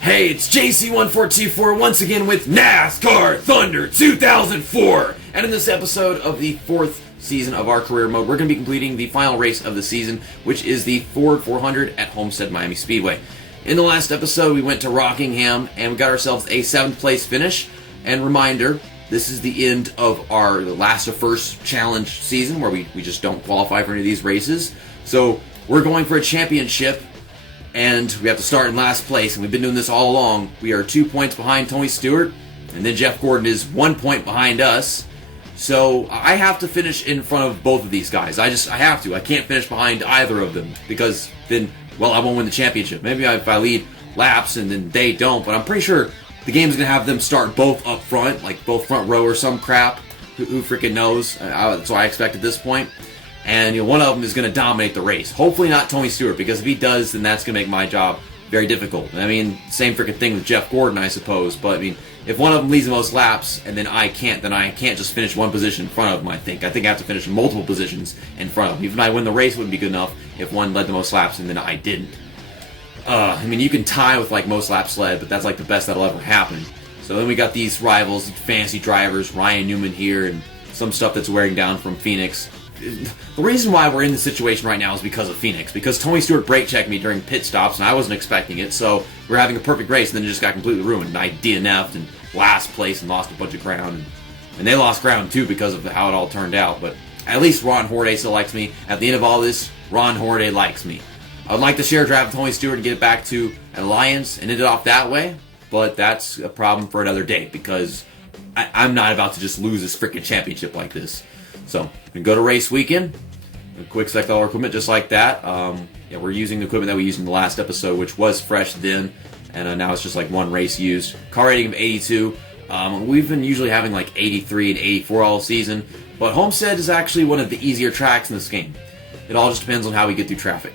Hey, it's JC1424 once again with NASCAR Thunder 2004. And in this episode of the 4th season of our career mode, we're going to be completing the final race of the season, which is the Ford 400 at Homestead-Miami Speedway. In the last episode, we went to Rockingham and we got ourselves a 7th place finish. And reminder, this is the end of our last of first challenge season where we just don't qualify for any of these races. So we're going for a championship. And we have to start in last place, and we've been doing this all along. We are 2 points behind Tony Stewart, and then Jeff Gordon is 1 point behind us. So I have to finish in front of both of these guys. I have to. I can't finish behind either of them, because then, well, I won't win the championship. Maybe if I lead laps and then they don't, but I'm pretty sure the game's going to have them start both up front, like both front row or some crap. Who freaking knows? That's what I expect at this point. And one of them is going to dominate the race. Hopefully not Tony Stewart, because if he does, then that's going to make my job very difficult. I mean, same freaking thing with Jeff Gordon, I suppose. But, I mean, if one of them leads the most laps and then I can't just finish one position in front of him, I think. I have to finish multiple positions in front of him. Even if I win the race, wouldn't be good enough if one led the most laps and then I didn't. I mean, you can tie with, like, most laps led, but that's, like, the best that'll ever happen. So then we got these rivals, these fancy drivers, Ryan Newman here, and some stuff that's wearing down from Phoenix. The reason why we're in this situation right now is because of Phoenix. Because Tony Stewart brake checked me during pit stops, and I wasn't expecting it. So we're having a perfect race, and then it just got completely ruined. And I DNF'd in last place and lost a bunch of ground. And they lost ground, too, because of how it all turned out. But at least Ron Horday still likes me. At the end of all this, Ron Horday likes me. I would like to share a drive with Tony Stewart and get it back to an alliance and end it off that way. But that's a problem for another day, because I'm not about to just lose this freaking championship like this. So, we go to race weekend, quick select all our equipment just like that. We're using the equipment that we used in the last episode, which was fresh then, and now it's just like one race used. Car rating of 82. We've been usually having like 83 and 84 all season, but Homestead is actually one of the easier tracks in this game. It all just depends on how we get through traffic.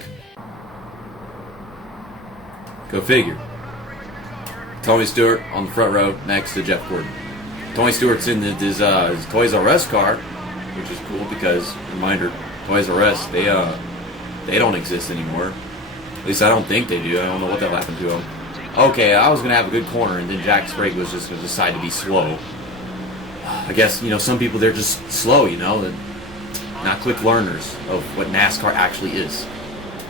Go figure. Tony Stewart on the front row next to Jeff Gordon. Tony Stewart's in his Toys R Us car, which is cool because, reminder, Toys R Us, they don't exist anymore. At least I don't think they do. I don't know what that'll happen to them. Okay, I was going to have a good corner, and then Jack Sprague was just going to decide to be slow. I guess, some people, they're just slow, and not quick learners of what NASCAR actually is.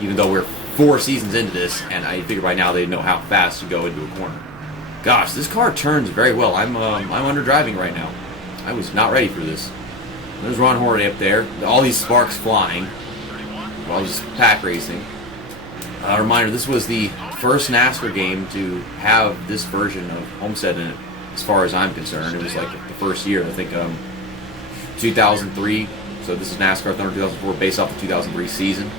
Even though we're 4 seasons into this, and I figure by now they know how fast to go into a corner. Gosh, this car turns very well. I'm under driving right now. I was not ready for this. There's Ron Horday up there. All these sparks flying. While just pack racing. Reminder, this was the first NASCAR game to have this version of Homestead in it, as far as I'm concerned. It was like the first year, I think, 2003. So this is NASCAR Thunder 2004, based off the 2003 season.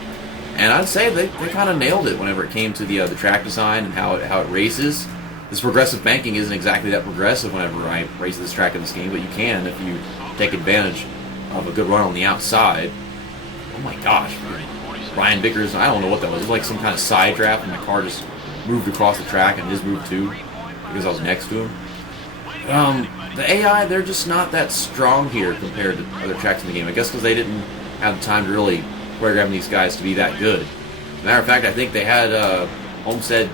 And I'd say they kind of nailed it whenever it came to the track design and how it races. This progressive banking isn't exactly that progressive whenever I race this track in this game, but you can if you take advantage of a good run on the outside. Oh my gosh, Ryan Vickers, I don't know what that was. It was like some kind of side draft, and my car just moved across the track, and his moved too, because I was next to him. The AI, they're just not that strong here compared to other tracks in the game. I guess because they didn't have the time to really program these guys to be that good. As a matter of fact, I think they had a Homestead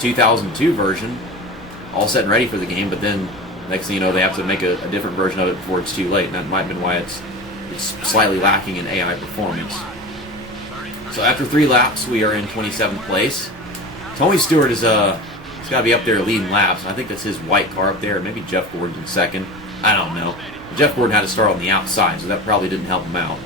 2002 version all set and ready for the game, but then next thing you know, they have to make a different version of it before it's too late, and that might have been why it's slightly lacking in AI performance. So after 3 laps, we are in 27th place. Tony Stewart he's got to be up there leading laps. I think that's his white car up there. Maybe Jeff Gordon's in second. I don't know. Jeff Gordon had to start on the outside, so that probably didn't help him out.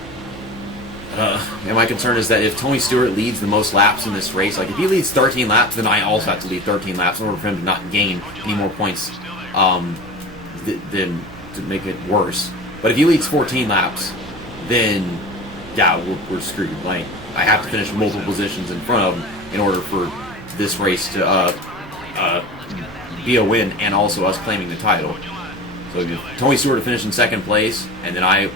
And my concern is that if Tony Stewart leads the most laps in this race, like if he leads 13 laps, then I also have to lead 13 laps in order for him to not gain any more points than to make it worse. But if he leads 14 laps, then yeah, we're screwed. Like, I have to finish multiple positions in front of him in order for this race to be a win and also us claiming the title. So if Tony Stewart finished in second place, and then I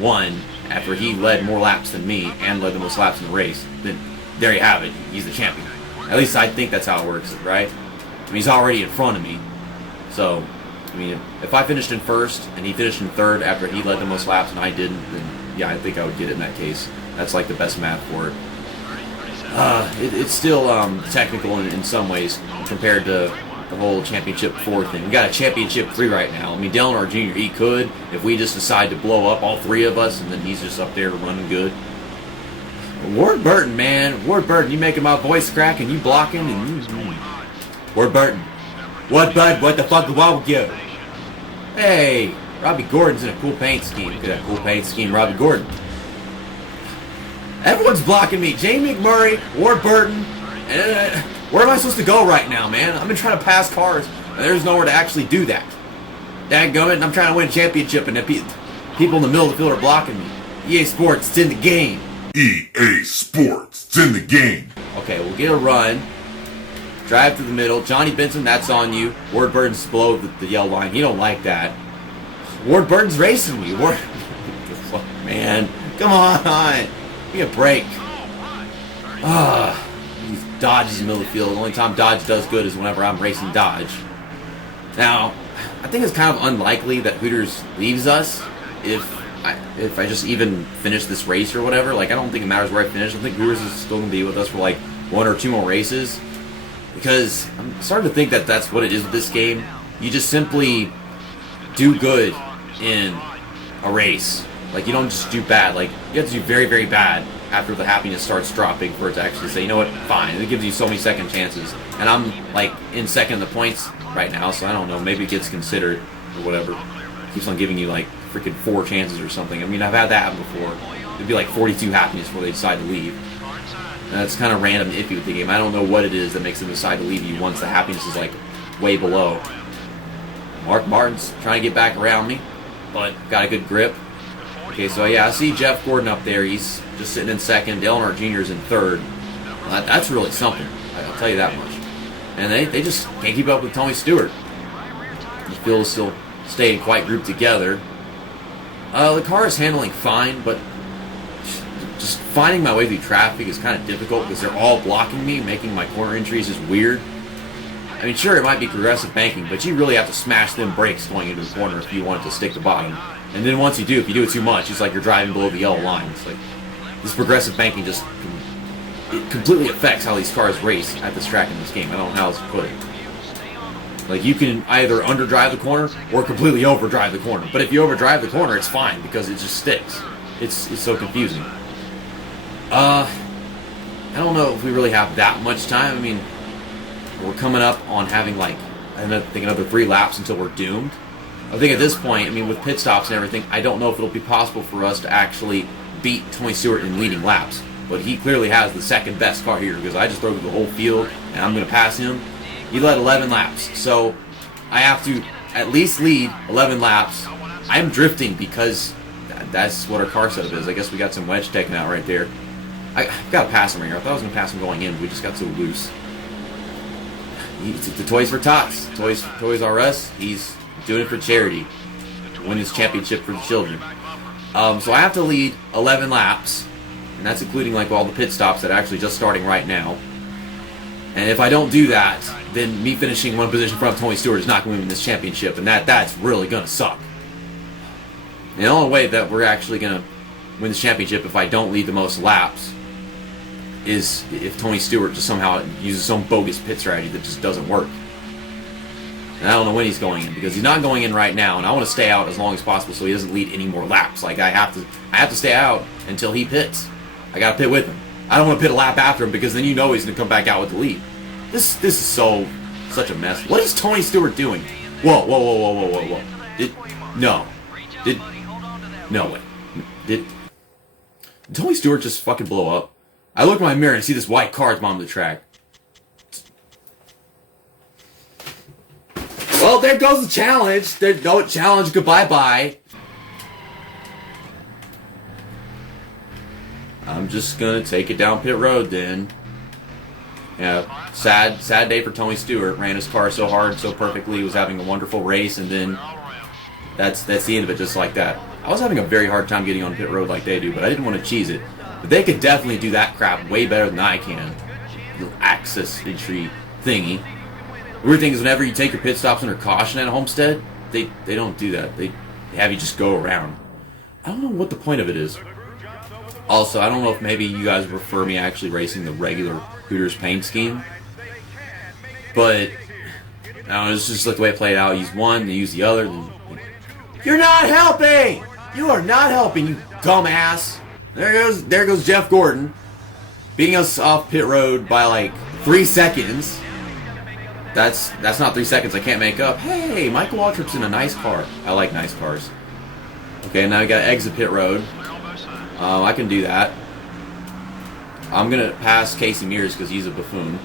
won after he led more laps than me and led the most laps in the race, then there you have it. He's the champion. At least I think that's how it works, right? I mean, he's already in front of me. So, I mean, if I finished in first and he finished in third after he led the most laps and I didn't, then yeah, I think I would get it in that case. That's like the best math for it. It's still technical in some ways compared to the whole championship 4 thing. We got a championship 3 right now. I mean, Dale Earnhardt Jr., he could, if we just decide to blow up all 3 of us, and then he's just up there running good. Ward Burton, man. Ward Burton, you making my voice crack, and you blocking, and you... Ward Burton. What, bud? What the fuck do I give? Hey, Robbie Gordon's in a cool paint scheme. Look at that cool paint scheme, Robbie Gordon. Everyone's blocking me. Jamie McMurray, Ward Burton, and where am I supposed to go right now, man? I've been trying to pass cars, and there's nowhere to actually do that. Dadgummit, and I'm trying to win a championship, and people in the middle of the field are blocking me. EA Sports, it's in the game. EA Sports, it's in the game. Okay, we'll get a run. Drive to the middle. Johnny Benson, that's on you. Ward Burton's below the yellow line. You don't like that. Ward Burton's racing me. Ward... Man, come on. Give me a break. These Dodges in the middle of the field. The only time Dodge does good is whenever I'm racing Dodge. Now, I think it's kind of unlikely that Hooters leaves us if I just even finish this race or whatever. Like, I don't think it matters where I finish. I think Hooters is still going to be with us for like 1 or 2 more races. Because I'm starting to think that that's what it is with this game. You just simply do good in a race. Like, you don't just do bad. Like, you have to do very, very bad after the happiness starts dropping for it to actually say, you know what, fine. And it gives you so many second chances. And I'm, like, in second in the points right now, so I don't know. Maybe it gets considered or whatever. It keeps on giving you, like, freaking 4 chances or something. I mean, I've had that happen before. It'd be like 42 happiness before they decide to leave. And that's kind of random and iffy with the game. I don't know what it is that makes them decide to leave you once the happiness is, like, way below. Mark Martin's trying to get back around me, but got a good grip. Okay, so yeah, I see Jeff Gordon up there. He's just sitting in second. Dale Earnhardt Jr. is in third. Well, that's really something. I'll tell you that much. And they just can't keep up with Tony Stewart. The field is still staying quite grouped together. The car is handling fine, but just finding my way through traffic is kind of difficult because they're all blocking me, making my corner entries just weird. I mean, sure, it might be progressive banking, but you really have to smash them brakes going into the corner if you want it to stick to bottom. And then once you do, if you do it too much, it's like you're driving below the yellow line. It's like this progressive banking just it completely affects how these cars race at this track in this game. I don't know how else to put it. Like, you can either underdrive the corner or completely overdrive the corner. But if you overdrive the corner, it's fine because it just sticks. It's so confusing. I don't know if we really have that much time. I mean, we're coming up on having, like, I think another 3 laps until we're doomed. I think at this point, I mean, with pit stops and everything, I don't know if it'll be possible for us to actually beat Tony Stewart in leading laps. But he clearly has the second best car here because I just drove through the whole field and I'm going to pass him. He led 11 laps, so I have to at least lead 11 laps. I'm drifting because that's what our car setup is. I guess we got some wedge taken out right there. I've got to pass him right here. I thought I was going to pass him going in, but we just got so loose. The Toys for Tots. Toys R Us, he's doing it for charity. To win his championship for the children. So I have to lead 11 laps, and that's including like all the pit stops that are actually just starting right now. And if I don't do that, then me finishing 1 position in front of Tony Stewart is not going to win this championship, and that's really going to suck. And the only way that we're actually going to win this championship if I don't lead the most laps is if Tony Stewart just somehow uses some bogus pit strategy that just doesn't work. And I don't know when he's going in, because he's not going in right now, and I want to stay out as long as possible so he doesn't lead any more laps. Like, I have to stay out until he pits. I got to pit with him. I don't want to pit a lap after him, because then you know he's going to come back out with the lead. This is such a mess. What is Tony Stewart doing? Whoa. No way. Did Tony Stewart just fucking blow up? I look in my mirror and see this white car at the bottom of the track. Well, there goes the challenge. There's no challenge. Goodbye-bye. I'm just gonna take it down pit road then. Yeah, sad day for Tony Stewart. Ran his car so hard, so perfectly. He was having a wonderful race, and then that's the end of it, just like that. I was having a very hard time getting on pit road like they do, but I didn't want to cheese it. But they could definitely do that crap way better than I can. The access entry thingy. The weird thing is whenever you take your pit stops under caution at Homestead, they don't do that. They have you just go around. I don't know what the point of it is. Also, I don't know if maybe you guys prefer me actually racing the regular Hooters paint scheme. But No, it's just like the way it played out. Use one, they use the other. You're not helping! You are not helping, you dumbass. There goes Jeff Gordon, beating us off pit road by like 3 seconds. That's not 3 seconds. I can't make up. Hey, Michael Waltrip's in a nice car. I like nice cars. Okay, now we got to exit pit road. I can do that. I'm gonna pass Casey Mears because he's a buffoon,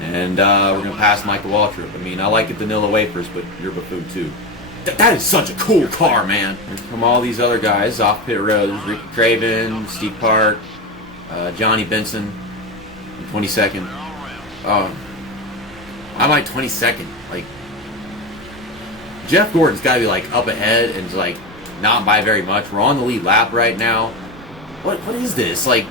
and we're gonna pass Michael Waltrip. I mean, I like the vanilla wafers, but you're a buffoon too. That is such a cool car, man. From all these other guys off pit road, there's Ricky Craven, Steve Park, Johnny Benson, 22nd. I'm like 22nd. Like, Jeff Gordon's got to be like up ahead and like not by very much. We're on the lead lap right now. What is this? Like,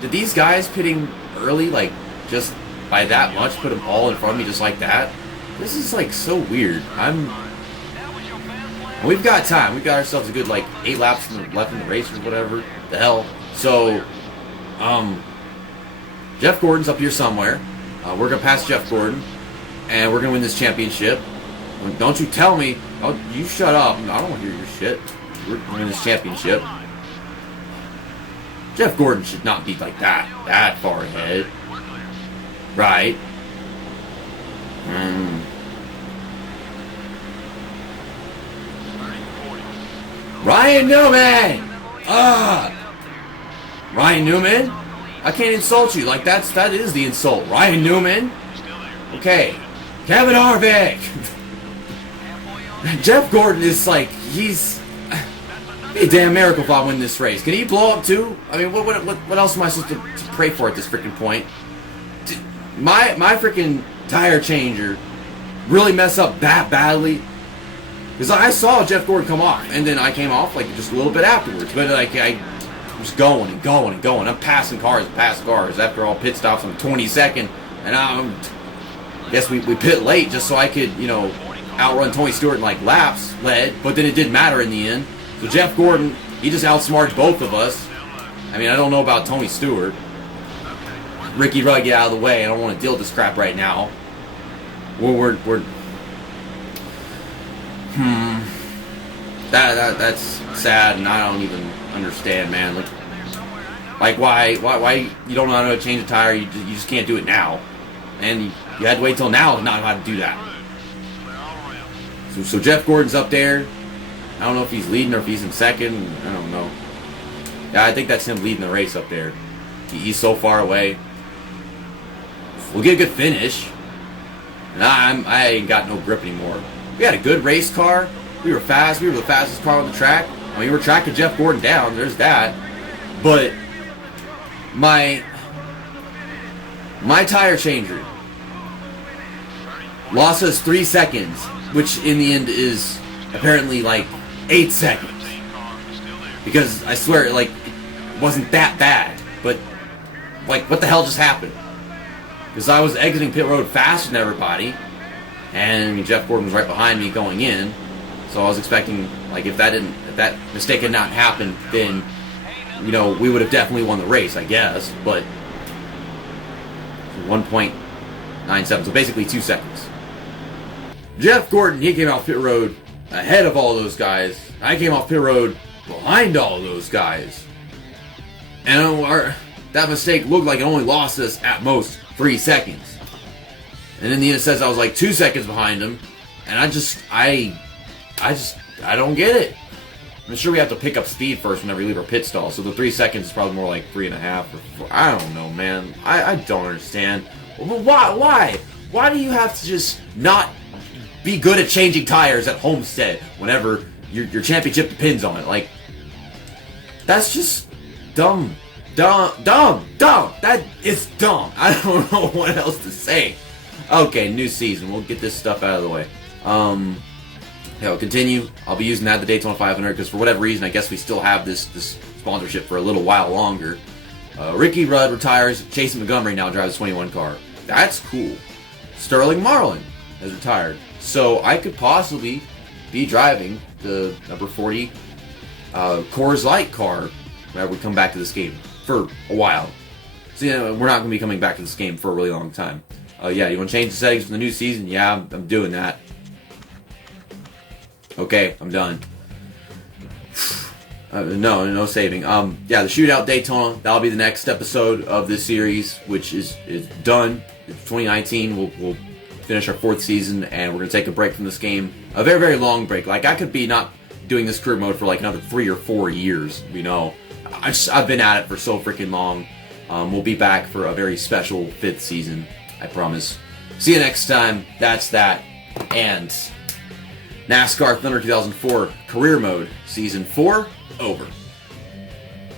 did these guys pitting early, like just by that much, put them all in front of me just like that? This is like so weird. We've got time. We've got ourselves a good like 8 laps left in the race or whatever the hell. So, Jeff Gordon's up here somewhere. We're gonna pass Jeff Gordon, and we're gonna win this championship. Don't you tell me? Oh, you shut up. I don't want to hear your shit. We're gonna win this championship. Jeff Gordon should not be like that far ahead, right? Ryan Newman! Ryan Newman? I can't insult you. Like, that is the insult. Ryan Newman? Okay. Kevin Harvick! Jeff Gordon is like, he's... Be a damn miracle if I win this race. Can he blow up too? I mean, what else am I supposed to pray for at this freaking point? Did my freaking tire changer really mess up that badly? Because I saw Jeff Gordon come off, and then I came off like just a little bit afterwards. But like I was going and going and going. I'm passing cars after all pit stops on the 22nd, and I guess we pit late just so I could, you know, outrun Tony Stewart in like laps led. But then it didn't matter in the end. So Jeff Gordon, he just outsmarted both of us. I mean, I don't know about Tony Stewart. Ricky Rudd, get out of the way. I don't want to deal with this crap right now. That's sad, and I don't even understand, man. Like why you don't know how to change a tire? You just can't do it now, and you had to wait till now to not know how to do that. So Jeff Gordon's up there. I don't know if he's leading or if he's in second. I don't know. Yeah, I think that's him leading the race up there. He's so far away. We'll get a good finish. And I ain't got no grip anymore. We had a good race car. We were fast. We were the fastest car on the track. I mean, we're tracking Jeff Gordon down. There's that. But my tire changer lost us 3 seconds, which in the end is apparently like 8 seconds. Because I swear, like, it wasn't that bad. But, like, what the hell just happened? Because I was exiting pit road faster than everybody. And I mean, Jeff Gordon was right behind me going in. So I was expecting, like, if that mistake had not happened, then, you know, we would have definitely won the race, I guess. But 1.97, so basically 2 seconds. Jeff Gordon, he came off pit road ahead of all those guys. I came off pit road behind all those guys. And that mistake looked like it only lost us at most 3 seconds. And in the end it says I was like 2 seconds behind him. And I don't get it. I'm sure we have to pick up speed first whenever we leave our pit stall. So the 3 seconds is probably more like 3.5 or 4. I don't know, man. I don't understand. Why? Why do you have to just not be good at changing tires at Homestead whenever your championship depends on it? Like, that's just dumb. That is dumb. I don't know what else to say. Okay, new season. We'll get this stuff out of the way. Yeah, we'll continue. I'll be using that the Daytona 500 because for whatever reason, I guess we still have this sponsorship for a little while longer. Ricky Rudd retires. Chase Montgomery now drives a 21 car. That's cool. Sterling Marlin has retired. So I could possibly be driving the number 40 Coors Light car whenever we come back to this game for a while. So, you know, we're not going to be coming back to this game for a really long time. Yeah, you want to change the settings for the new season? Yeah, I'm doing that. Okay, I'm done. No saving. Yeah, the Shootout Daytona, that'll be the next episode of this series, which is done. It's 2019. We'll finish our 4th season, and we're going to take a break from this game. A very, very long break. Like, I could be not doing this career mode for like another 3 or 4 years, you know. I've been at it for so freaking long. We'll be back for a very special 5th season, I promise. See you next time. That's that. And NASCAR Thunder 2004 Career Mode Season 4 over.